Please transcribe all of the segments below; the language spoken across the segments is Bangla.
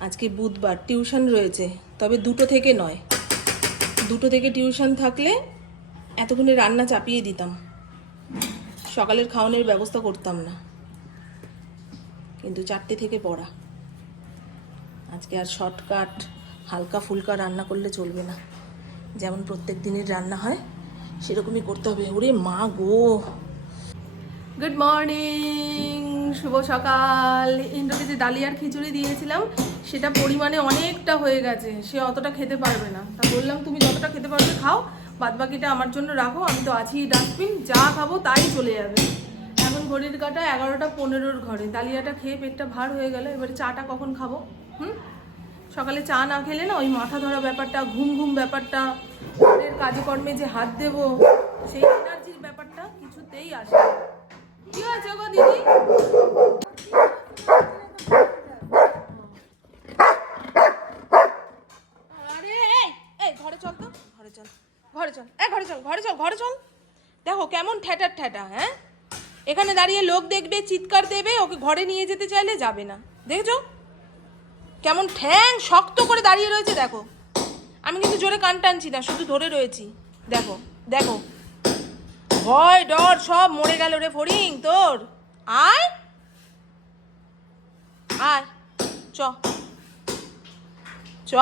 আজকে বুধবার টিউশন রয়েছে, তবে দুটো থেকে নয়। দুটো থেকে টিউশন থাকলে এতক্ষণে রান্না চাপিয়ে দিতাম। সকালের খাওয়ানোর ব্যবস্থা করতাম না। কিন্তু চারটে থেকে পড়া। আজকে আর শর্টকাট, হালকা ফুলকা রান্না করলে চলবে না। যেমন প্রত্যেক দিনের রান্না হয়, সেরকমই করতে হবে। ওরে মা গো! গুড মর্নিং শুভ সকাল! ইন্দ্রকে যে ডালিয়ার খিচুড়ি দিয়েছিলাম। সেটা পরিমাণে অনেকটা হয়ে গেছে, সে অতটা খেতে পারবে না। তা বললাম, তুমি যতটা খেতে পারবে খাও বাদ বাকিটা আমার জন্য রাখো, আমি তো আছি ডাস্টবিন, যা খাব তাই চলে যাবে। এখন ঘড়ির কাটা এগারোটা পনেরোর ঘরে ডালিয়াটা খেয়ে পেটটা ভার হয়ে গেল, এবারে চাটা কখন খাব, হুম? সকালে চা না খেলে না, ওই মাথা ধরা ব্যাপারটা, ঘুম ঘুম ব্যাপারটা, ঘরের কাজকর্মে যে হাত দেব, সেই এনার্জির ব্যাপারটা কিছুতেই আসে। কি হয়েছে গো দিদি আরে এই এই ঘরে চল তো ঘরে চল ঘরে চল। এই ঘরে চল ঘরে চল ঘরে চল। দেখো কেমন ঠেটার ঠেটা হ্যাঁ? এখানে দাঁড়িয়ে লোক দেখবে, চিৎকার দেবে, ওকে ঘরে নিয়ে যেতে চাইলে যাবে না। দেখছ? কেমন ঠ্যাং শক্ত করে দাঁড়িয়ে রয়েছে, দেখো। আমি কিন্তু জোরে কান টানছি না, শুধু ধরে রয়েছি। দেখো দেখো। ভয়, ডর, সব মরে গেল রে ফড়িং, তোর। আয়। আয়। চ। চ।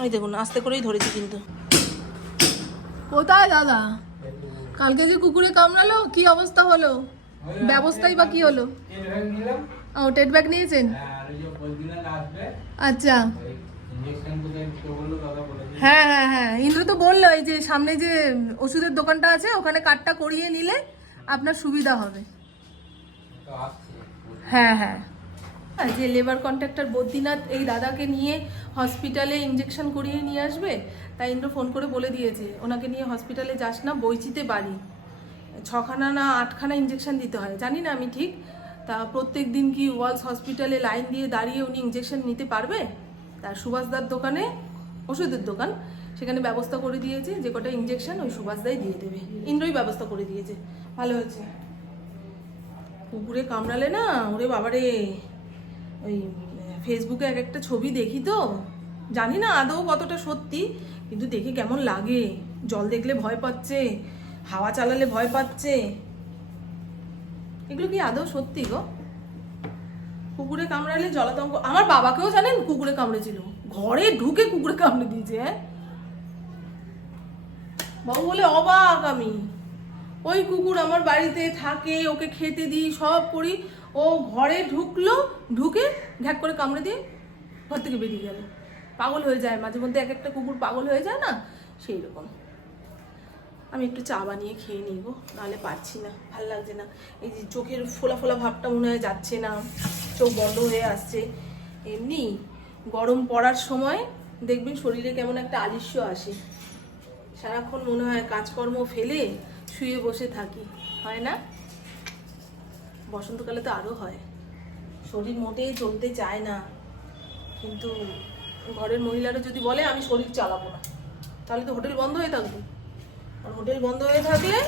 ওই দেখুন, আস্তে করেই ধরেছি কিন্তু। কোথায় দাদা? কালকে যে কুকুরে কামড়ালো, কি অবস্থা হলো? ব্যবস্থাই বা কি হলো? ও, টেট ব্যাগ নিয়েছেন? আচ্ছা। হ্যাঁ হ্যাঁ হ্যাঁ ইন্দ্র তো বলল, এই যে সামনে যে ওষুধের দোকানটা আছে, ওখানে কার্ডটা করিয়ে নিলে আপনার সুবিধা হবে। হ্যাঁ হ্যাঁ। যে লেবার কন্ট্রাক্টর বদ্রীনাথ এই দাদাকে নিয়ে হসপিটালে ইঞ্জেকশন করিয়ে নিয়ে আসবে, তাই ইন্দ্র ফোন করে বলে দিয়েছে, ওনাকে নিয়ে হসপিটালে যাস না, বইচিতে বাড়ি। ছখানা না আটখানা ইঞ্জেকশন দিতে হয়, জানি না আমি ঠিক, তা প্রত্যেক দিন কি ওয়ালস হসপিটালে লাইন দিয়ে দাঁড়িয়ে উনি ইঞ্জেকশন নিতে পারবে? তার সুভাষদার দোকানে, ওষুধের দোকান, সেখানে ব্যবস্থা করে দিয়েছে, যে কটা ইঞ্জেকশন ওই সুভাষদাই দিয়ে দেবে। ইন্দ্রই ব্যবস্থা করে দিয়েছে। ভালো হয়েছে। কুকুরে কামড়ালে না, ওরে বাবারে ওই ফেসবুকে এক একটা ছবি দেখি তো। জানি না আদৌ কতটা সত্যি, কিন্তু দেখে কেমন লাগে। জল দেখলে ভয় পাচ্ছে, হাওয়া চালালে ভয় পাচ্ছে। এগুলো কি আদৌ সত্যি গো? কুকুরে কামড়ালে জলাতঙ্ক, আমার বাবাকেও জানেন কুকুরে কামড়েছিল। ঘরে ঢুকে কুকুরে কামড়ে দিয়েছে হ্যাঁ? বাবু বলে, অবাক আমি। ওই কুকুর আমার বাড়িতে থাকে, ওকে খেতে দিই, সব করি। ও ঘরে ঢুকলো, ঢুকে ঘ্যাক করে কামড়ে দিয়ে ঘর থেকে বেরিয়ে গেল। পাগল হয়ে যায়, মাঝে মধ্যে এক একটা কুকুর পাগল হয়ে যায় না? সেই রকম আমি একটু চা বানিয়ে খেয়ে নিব নাহলে পারছি না, ভালো লাগছে না। এই যে চোখের ফোলা ফোলা ভাবটা মনে হয় যাচ্ছে না, চোখ বন্ধ হয়ে আসছে। এমনি গরম পড়ার সময় দেখবেন শরীরে কেমন একটা আলিস্য আসে। সারাক্ষণ মনে হয় কাজকর্ম ফেলে শুয়ে বসে থাকি, হয় না? বসন্তকালে তো আরও হয়। শরীর মোটেই চলতে চায় না। কিন্তু ঘরের মহিলারা যদি বলে, আমি শরীর চালাবো না। তাহলে তো হোটেল বন্ধ হয়ে থাকবে। আর হোটেল বন্ধ হয়ে থাকলে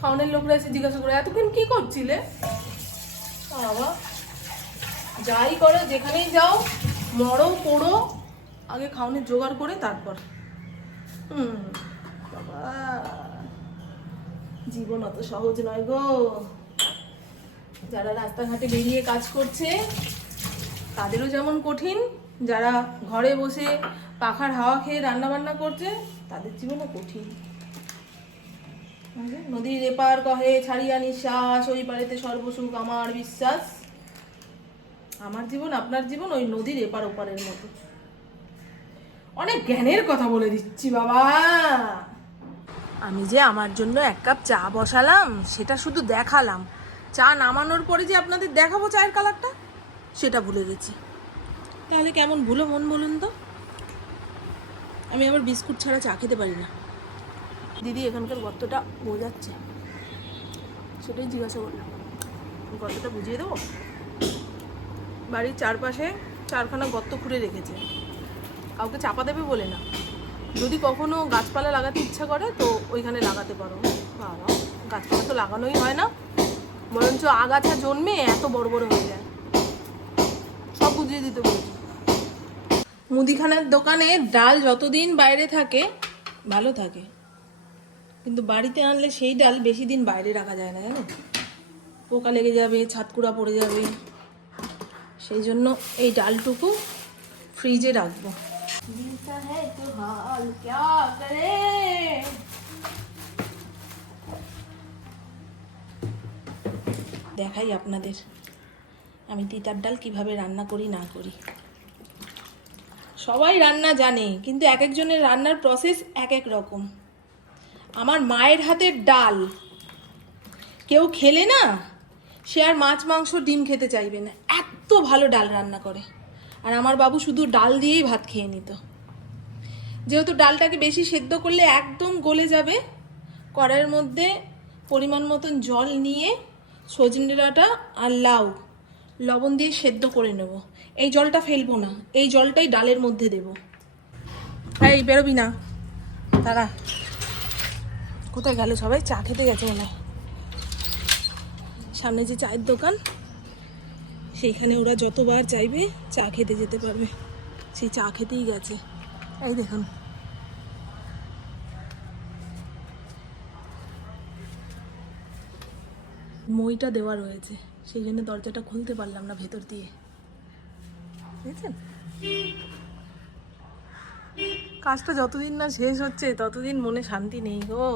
খাওয়ানোর লোকরা এসে জিজ্ঞাসা করে, এতক্ষণ কী করছিলে? বাবা, যাই করো, যেখানেই যাও, মরো, পড়ো, আগে খাওয়ানোর জোগাড় করে তারপর। হুম, বাবা, জীবন অত সহজ নয় গো। যারা রাস্তাঘাটে বেরিয়ে কাজ করছে, তাদেরও যেমন কঠিন, যারা ঘরে বসে পাখার হাওয়া খেয়ে রান্না বান্না করছে, তাদের জীবনও কঠিন। নদীর এপার কহে, ছাড়িয়া নিঃশ্বাস, ওই পারেতে সর্বসুখ, আমার বিশ্বাস। আমার জীবন, আপনার জীবন ওই নদীর এপার ওপারের মতো। অনেক জ্ঞানের কথা বলে দিচ্ছি, বাবা। আমি যে আমার জন্য এক কাপ চা বসালাম, সেটা শুধু দেখালাম। চা নামানোর পরে যে আপনাদের দেখাবো চায়ের কালারটা, সেটা ভুলে গেছি। তাহলে কেমন ভুলো মন বলুন তো? আমি আবার বিস্কুট ছাড়া চা খেতে পারি না। দিদি, এখানকার গর্তটা বোঝাচ্ছে। সেটাই জিজ্ঞাসা করলাম। গর্তটা বুঝিয়ে দেবো? বাড়ির চারপাশে চারখানা গর্ত খুঁড়ে রেখেছে। কাউকে চাপা দেবে বলে না। যদি কখনো গাছপালা লাগাতে ইচ্ছা করে, তো ওইখানে লাগাতে পারো। বাবা, গাছপালা তো লাগানোই হয় না। বরঞ্চ আগাছা জন্মে এত বড় বড় হয়ে যায়। সব বুঝিয়ে দিতে বলছি। মুদিখানার দোকানে ডাল যতদিন বাইরে থাকে, ভালো থাকে। কিন্তু বাড়িতে আনলে সেই ডাল বেশি দিন বাইরে রাখা যায় না, জানো? পোকা লেগে যাবে, ছাতকুড়া পড়ে যাবে। সেই জন্য এই ডালটুকু ফ্রিজে রাখব। দেখাই আপনাদের। আমি তিতার ডাল কীভাবে রান্না করি, না করি। সবাই রান্না জানে, কিন্তু এক একজনের রান্নার প্রসেস এক এক রকম। আমার মায়ের হাতের ডাল। কেউ খেলে না, সে আর মাছ, মাংস, ডিম খেতে চাইবে না। এত ভালো ডাল রান্না করে। আর আমার বাবু শুধু ডাল দিয়েই ভাত খেয়ে নিত। যেহেতু ডালটাকে বেশি সেদ্ধ করলে একদম গলে যাবে, কড়াইয়ের মধ্যে পরিমাণ মতন জল নিয়ে সজনে ডাঁটা আর লাউ। লবণ দিয়ে সেদ্ধ করে নেব। এই জলটা ফেলব না। এই জলটাই ডালের মধ্যে দেব। এই, বেরোবি না। তারা কোথায় গেল সবাই? চা খেতে গেছে মনে হয়। সামনে যে চায়ের দোকান, সেইখানে ওরা যতবার চাইবে চা খেতে যেতে পারবে। সেই চা খেতেই গেছে। এই দেখুন। মইটা দেওয়া রয়েছে। সেই জন্য দরজাটা খুলতে পারলাম না ভেতর দিয়ে। বুঝেছেন কাজটা যতদিন না শেষ হচ্ছে, ততদিন মনে শান্তি নেই গো।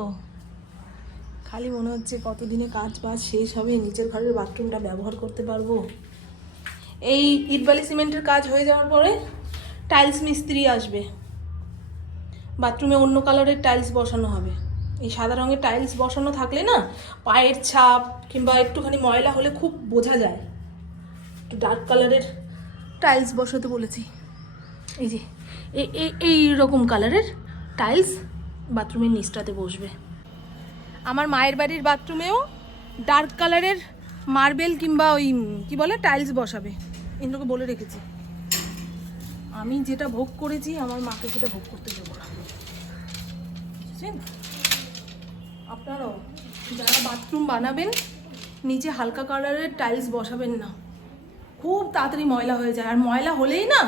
খালি মনে হচ্ছে কতদিনে কাজ বাজ শেষ হবে নিচের ঘরের বাথরুমটা ব্যবহার করতে পারব। এই ইটবালি সিমেন্টের কাজ হয়ে যাওয়ার পরে টাইলস মিস্ত্রি আসবে। বাথরুমে অন্য কালারের টাইলস বসানো হবে। এই সাদা রঙের টাইলস বসানো থাকলে না, পায়ের ছাপ কিংবা একটুখানি ময়লা হলে খুব বোঝা যায়। একটু ডার্ক কালারের টাইলস বসাতে বলেছি। এই যে, এ- এ- এই রকম কালারের টাইলস বাথরুমের নিচটাতে বসবে। আমার মায়ের বাড়ির বাথরুমেও ডার্ক কালারের মার্বেল কিংবা ওই, কি বলে টাইলস বসাবে। এগুলোকে বলে রেখেছি। আমি যেটা ভোগ করেছি, আমার মাকে সেটা ভোগ করতে দেবো বুঝছেন? আপনারাও যারা বাথরুম বানাবেন, নিচে হালকা কালারের টাইলস বসাবেন না। খুব তাড়াতাড়ি ময়লা হয়ে যায়। আর ময়লা হলেই না,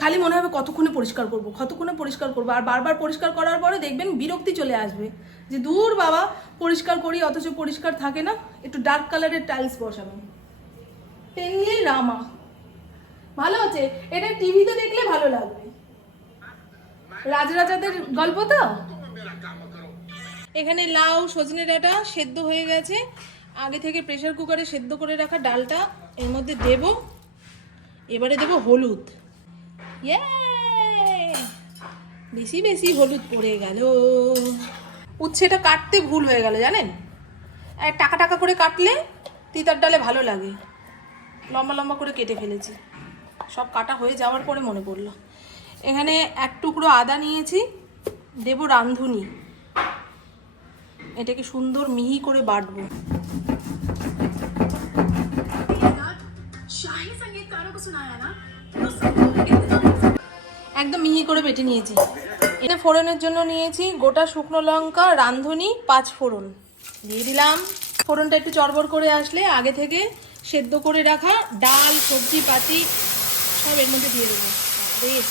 খালি মনে হবে কতক্ষণে পরিষ্কার করব, কতক্ষণে পরিষ্কার করব। আর বারবার পরিষ্কার করার পরে দেখবেন বিরক্তি চলে আসবে। যে দূর বাবা, পরিষ্কার করি, অথচ পরিষ্কার থাকে না। একটু ডার্ক কালারের টাইলস বসাবেন। টেনলি রামা। ভালো আছে? এটা টিভিতে দেখলে ভালো লাগবে। রাজরাজাদের গল্প তো? এখানে লাউ, সজনে ডাঁটা সেদ্ধ হয়ে গেছে। আগে থেকে প্রেসার কুকারে সেদ্ধ করে রাখা ডালটা এর মধ্যে দেব। এবারে দেব হলুদ। ইয়ে বেশি বেশি হলুদ পড়ে গেল। উচ্ছেটা কাটতে ভুল হয়ে গেল, জানেন? টাকা টাকা করে কাটলে তিতার ডালে ভালো লাগে। লম্বা লম্বা করে কেটে ফেলেছি। সব কাটা হয়ে যাওয়ার পরে মনে পড়ল। এখানে এক টুকরো আদা নিয়েছি। দেব রাঁধুনি। এটাকে সুন্দর মিহি করে বাটবো। একদম মিহি করে বেটে নিয়েছি। এটা ফোড়নের জন্য নিয়েছি গোটা শুকনো লঙ্কা, রাঁধুনি, পাঁচ ফোড়ন। দিয়ে দিলাম। ফোড়নটা একটু চড়বড় করে আসলে আগে থেকে সেদ্ধ করে রাখা ডাল, সবজি, পাতি, সব এর মধ্যে দিয়ে দেবো। বেশ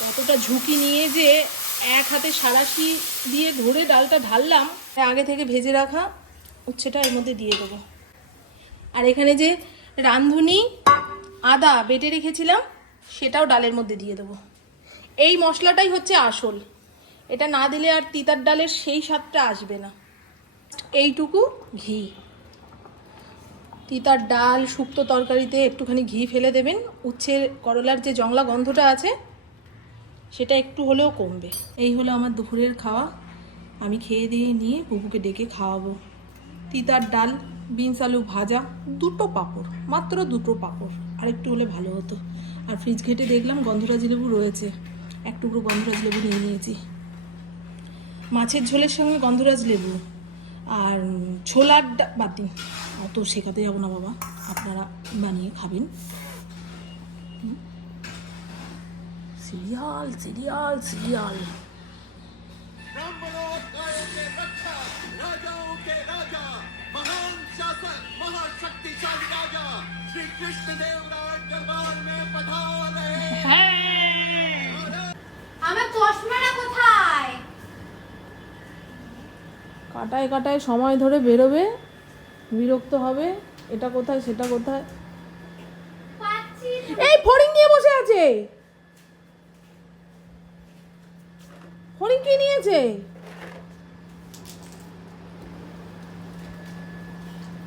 কতটা ঝুঁকি নিয়ে যে এক হাতে সারাশি দিয়ে ধরে ডালটা ঢাললাম। আগে থেকে ভেজে রাখা উচ্ছেটা এর মধ্যে দিয়ে দেবো। আর এখানে যে রাঁধুনি আদা বেটে রেখেছিলাম, সেটাও ডালের মধ্যে দিয়ে দেবো। এই মশলাটাই হচ্ছে আসল। এটা না দিলে আর তিতার ডালের সেই স্বাদটা আসবে না। এইটুকু ঘি। তিতার ডাল, শুক্তো তরকারিতে একটুখানি ঘি ফেলে দেবেন। উচ্ছের করলার যে জংলা গন্ধটা আছে সেটা একটু হলেও কমবে। এই হলো আমার দুপুরের খাওয়া। আমি খেয়ে দিয়ে নিয়ে বুবুকে ডেকে খাওয়াবো। তিতার ডাল, বিনস আলু ভাজা, দুটো পাঁপড়, মাত্র দুটো পাঁপড়। আর একটু হলে ভালো হতো। আর ফ্রিজ ঘেটে দেখলাম গন্ধরাজ লেবু রয়েছে। এক টুকরো গন্ধরাজ লেবু নিয়ে নিয়েছি। মাছের ঝোলের সঙ্গে গন্ধরাজ লেবু আর ছোলার বাতি অত শেখাতে যাব না বাবা, আপনারা বানিয়ে খাবেন। আমার চশমাটা কোথায়? কাটায় কাটায় সময় ধরে বেরোবে বিরক্ত হবে এটা কোথায় সেটা কোথায়? এই ফড়িং নিয়ে বসে আছে। ফড়িং কি নিয়েছে?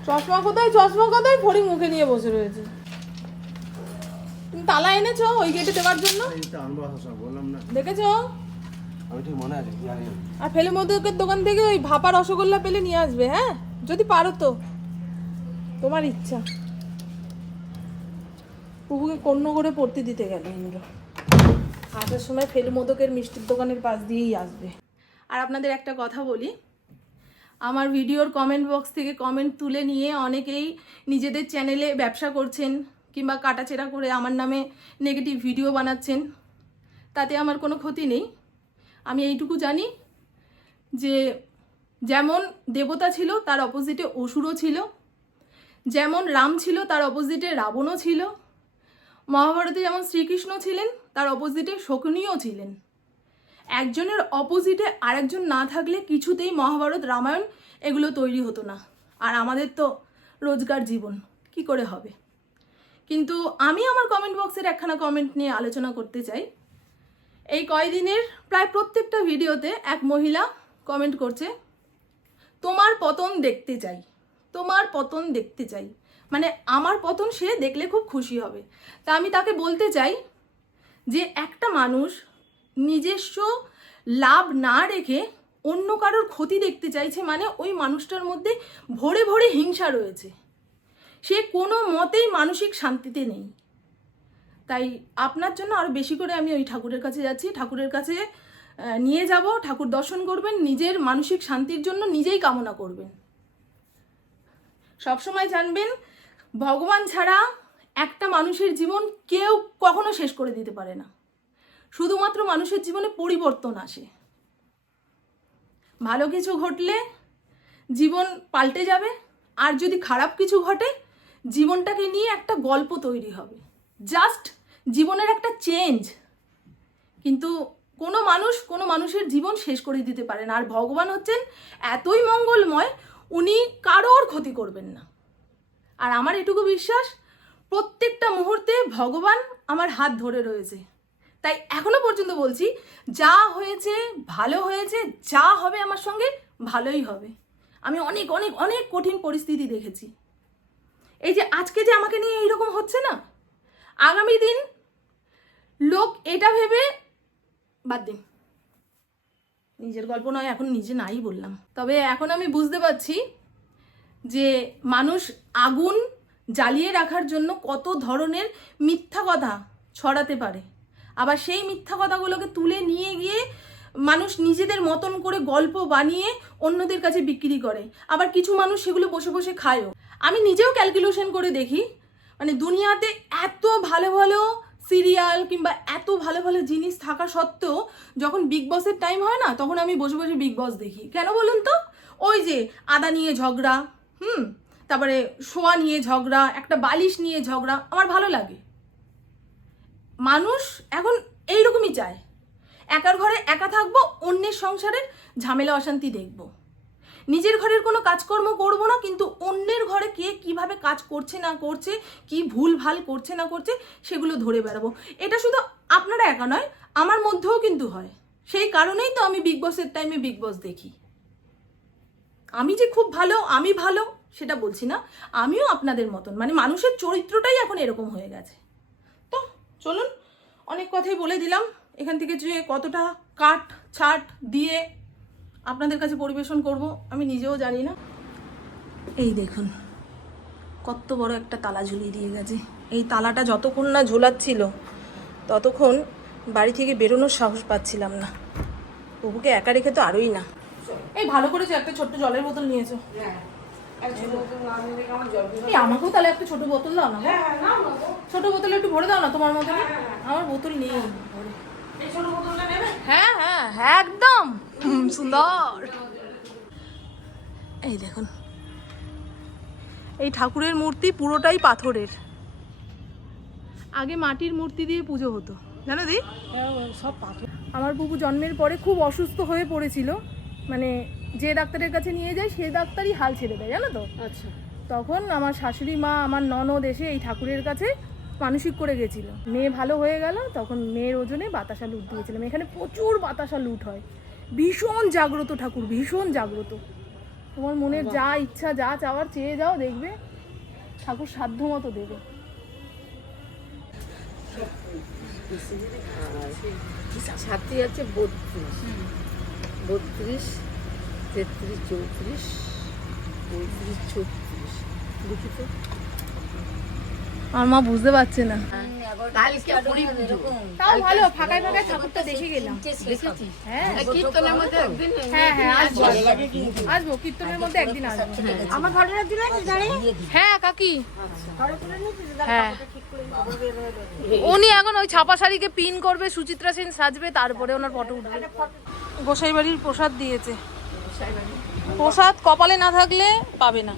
চশমা কোথায়? চশমা কোথায়? ফড়িং মুখে নিয়ে বসে রয়েছে। তুমি তালা এনেছো ওই গেটে দেওয়ার জন্য? দেখেছ? আমি ঠিক মনে আছে জানি। না। আর ফেলে মোদকের দোকান থেকে ওই ভাপা রসগোল্লা পেলে নিয়ে আসবে হ্যাঁ? যদি পারো তো। তোমার ইচ্ছা। প্রভুকে কন্য করে পড়তে দিতে গেল ইন্দ্র। আসার সময় ফেলু মোদকের মিষ্টির দোকানের পাশ দিয়েই আসবে। আর আপনাদের একটা কথা বলি, আমার ভিডিওর কমেন্ট বক্স থেকে কমেন্ট তুলে নিয়ে অনেকেই নিজেদের চ্যানেলে ব্যবসা করছেন কিংবা কাটাচেরা করে আমার নামে নেগেটিভ ভিডিও বানাচ্ছেন, তাতে আমার কোনো ক্ষতি নেই। আমি এইটুকু জানি যে, যেমন দেবতা ছিল তার অপোজিটে অসুরও ছিল, যেমন রাম ছিল তার অপোজিটে রাবণও ছিল, মহাভারতে যেমন শ্রীকৃষ্ণ ছিলেন তার অপোজিটে শকুনিও ছিলেন। একজনের অপোজিটে আরেকজন না থাকলে কিছুতেই মহাভারত রামায়ণ এগুলো তৈরি হতো না। আর আমাদের তো রোজগার জীবন, কি করে হবে? কিন্তু আমি আমার কমেন্ট বক্সের একখানা কমেন্ট নিয়ে আলোচনা করতে চাই। এই কয়দিনের প্রায় প্রত্যেকটা ভিডিওতে এক মহিলা কমেন্ট করছে, তোমার পতন দেখতে চাই, তোমার পতন দেখতে চাই। মানে আমার পতন সে দেখলে খুব খুশি হবে। তা আমি তাকে বলতে চাই যে একটা মানুষ নিজস্ব লাভ না রেখে অন্য কারোর ক্ষতি দেখতে চাইছে মানে ওই মানুষটার মধ্যে ভরে ভরে হিংসা রয়েছে। সে কোনো মতেই মানসিক শান্তিতে নেই। তাই আপনার জন্য আরও বেশি করে আমি ওই ঠাকুরের কাছে যাচ্ছি। ঠাকুরের কাছে নিয়ে যাব। ঠাকুর দর্শন করবেন, নিজের মানসিক শান্তির জন্য নিজেই কামনা করবেন। সবসময় জানবেন, ভগবান ছাড়া একটা মানুষের জীবন কেউ কখনো শেষ করে দিতে পারে না। শুধুমাত্র মানুষের জীবনে পরিবর্তন আসে। ভালো কিছু ঘটলে জীবন পাল্টে যাবে, আর যদি খারাপ কিছু ঘটে, জীবনটাকে নিয়ে একটা গল্প তৈরি হবে। জাস্ট জীবনের একটা চেঞ্জ। কিন্তু কোনো মানুষ কোনো মানুষের জীবন শেষ করে দিতে পারে না। আর ভগবান হচ্ছেন এতই মঙ্গলময়, উনি কারোর ক্ষতি করবেন না। আর আমার এটুকু বিশ্বাস প্রত্যেকটা মুহূর্তে ভগবান আমার হাত ধরে রয়েছে। তাই এখনও পর্যন্ত বলছি, যা হয়েছে ভালো হয়েছে, যা হবে আমার সঙ্গে ভালোই হবে। আমি অনেক অনেক অনেক কঠিন পরিস্থিতি দেখেছি। এই যে আজকে যে আমাকে নিয়ে এইরকম হচ্ছে না? আগামী দিন লোক এটা ভেবে বাদ দিন। নিজের গল্প নয়, এখন নিজে নাই বললাম। তবে এখন আমি বুঝতে পারছি যে মানুষ আগুন জ্বালিয়ে রাখার জন্য কত ধরনের মিথ্যা কথা ছড়াতে পারে। আবার সেই মিথ্যা কথাগুলোকে তুলে নিয়ে গিয়ে মানুষ নিজেদের মতন করে গল্প বানিয়ে অন্যদের কাছে বিক্রি করে। আবার কিছু মানুষ সেগুলো বসে বসে খায়ও। আমি নিজেও ক্যালকুলেশন করে দেখি মানে দুনিয়াতে এত ভালো ভালো সিরিয়াল কিংবা এত ভালো ভালো জিনিস থাকা সত্ত্বেও যখন বিগ বসের টাইম হয় না, তখন আমি বসে বসে বিগ বস দেখি। কেন বলুন তো? ওই যে আদা নিয়ে ঝগড়া, হুম? তারপরে শোয়া নিয়ে ঝগড়া, একটা বালিশ নিয়ে ঝগড়া, আমার ভালো লাগে। মানুষ এখন এইরকমই চায়। একার ঘরে একা থাকব, অন্যের সংসারের ঝামেলা, অশান্তি দেখব। নিজের ঘরের কোনো কাজকর্ম করব না, কিন্তু অন্যের ঘরে কে কীভাবে কাজ করছে না করছে, কি ভুল ভালো করছে না করছে, সেগুলো ধরে বেড়াবো। এটা শুধু আপনারা একা নয়, আমার মধ্যেও কিন্তু হয়। সেই কারণেই তো আমি বিগ বসের টাইমে বিগ বস দেখি। আমি যে খুব ভালো, আমি ভালো সেটা বলছি না, আমিও আপনাদের মতন মানে মানুষের চরিত্রটাই এখন এরকম হয়ে গেছে। তো চলুন, অনেক কথাই বলে দিলাম, এখান থেকে যে কতটা কাট ছাট দিয়ে আপনাদের কাছে পরিবেশন করব, আমি নিজেও জানি না। এই দেখুন, কত বড় একটা তালা ঝুলিয়ে দিয়ে গেছে। এই তালাটা যতক্ষণ না ঝোলাচ্ছিল, ততক্ষণ বাড়ি থেকে বেরোনোর সাহস পাচ্ছিলাম না। প্রভুকে একা রেখে তো আরোই না। এই ভালো করেছ, একটা ছোট্ট জলের বোতল নিয়েছো। এই আমাকেও তাহলে একটা ছোট বোতল দাও না ছোট বোতলে একটু ভরে দাও না তোমার মতো আমার বোতল নেই। হ্যাঁ হ্যাঁ হ্যাঁ একদম। সুন্দর। এই দেখুন। এই ঠাকুরের মূর্তি পুরোটাই পাথরের। আগে মাটির মূর্তি দিয়ে পুজো হতো। জানো দি? সব পাথর। আমার বুবু জন্মের পরে খুব অসুস্থ হয়ে পড়েছিল। মানে যে ডাক্তারের কাছে নিয়ে যায় সে ডাক্তারই হাল ছেড়ে দেয় জানো তো? আচ্ছা। তখন আমার শাশুড়ি মা আমার ননদ এসে এই ঠাকুরের কাছে মানসিক করে গেছিল। মেয়ে ভালো হয়ে গেল তখন মেয়ের ওজনে বাতাসা লুট দিয়েছিলাম। এখানে প্রচুর বাতাসা লুট হয়। ভীষণ জাগ্রত ঠাকুর ভীষণ জাগ্রত। তোমার মনের যা ইচ্ছা যা চাওয়ার চেয়ে যাও দেখবে ঠাকুর সাধ্য মতো দেবে ছাত্রী আছে বত্রিশ। বত্রিশ তেত্রিশ চৌত্রিশ পঁয়ত্রিশ ছত্রিশ। দেখি তো। আমার মা বুঝতে পারছে না। কালকে পুরী পুজো। তাও ভালো ফাঁকায় ফাঁকায় ঠাকুরটা দেখে গেলাম। হ্যাঁ। কীর্তনের মধ্যে একদিন হ্যাঁ হ্যাঁ আসব। আসব। আসব কীর্তনের মধ্যে একদিন আসব। আমার ঘটনা দিলে দাঁড়িয়ে? হ্যাঁ কাকি। হ্যাঁ। উনি এখন ওই ছাপা শাড়িকে পিন করবে সুচিত্রা সেন সাজবে তারপরে ওনার ফটো উঠবে। গোসাই বাড়ির প্রসাদ দিয়েছে। প্রসাদ কপালে না থাকলে পাবে না।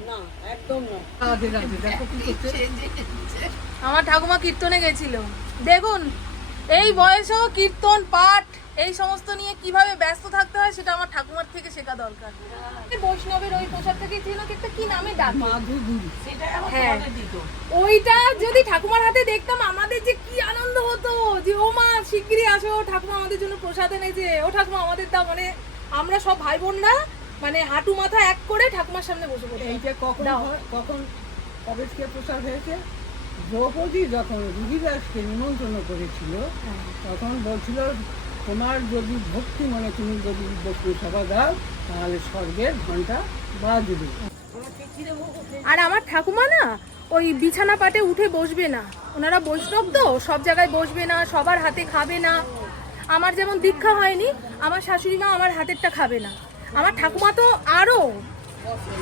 আমার ঠাকুমা কীর্তনে গেছিল। দেখুন এই বয়সেও কীর্তন পাঠ এই সমস্ত নিয়ে কীভাবে ব্যস্ত থাকতে হয় সেটা আমার ঠাকুমার থেকে শেখা দরকার। বৈষ্ণবের ওই প্রসাদ থেকে ছিল একটা কি নামে ডাকে? হ্যাঁ। ওইটা যদি ঠাকুমার হাতে দেখতাম আমাদের যে কি আনন্দ হতো যে ও মা শিগগিরই আসো ঠাকুমা আমাদের জন্য প্রসাদ এনেছে। ও ঠাকুমা আমাদের দাও। মানে আমরা সব ভাই বোনরা মানে হাঁটু মাথা এক করে ঠাকুমার সামনে বসে পড়ি এইটা কখন হয়- কখন কবে থেকে প্রচার হয়েছে? দ্রৌপদী যখন রুবিদাসকে নিমন্ত্রণ করেছিল তখন বলছিল তোমার যদি ভক্তি মনে তুমি যদি বক্তৃ সভা দাও তাহলে স্বর্গের ঘণ্টা বাজবে। আর আমার ঠাকুমা না ওই বিছানা পাটে উঠে বসবে না। ওনারা বৈষ্ণব তো সব জায়গায় বসবে না সবার হাতে খাবে না। আমার যেমন দীক্ষা হয়নি আমার শাশুড়ি মা আমার হাতেরটা খাবে না। আমার ঠাকুমা তো আরও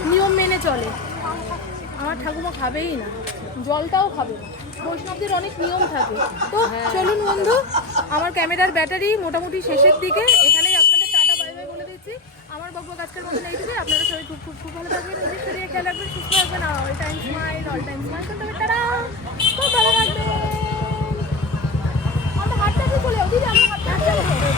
নিয়ম মেনে চলে। আমার ঠাকুমা খাবেই না জলটাও খাবে না। বৈষ্ণবদের অনেক নিয়ম থাকে। তো চলুন বন্ধু আমার ক্যামেরার ব্যাটারি মোটামুটি শেষের দিকে এখানেই আপনাদের টাটা বাই বাই বলে দিচ্ছি। আমার বকবক আজকের মতন এইটুকুই। আপনারা সবাই খুব খুব খুব ভালো থাকবেন। নিজের শরীরে খেয়াল রাখবেন সুস্থ থাকবেন। All time smile all time smile করতে হবে টাটা! 不了，你俩那个。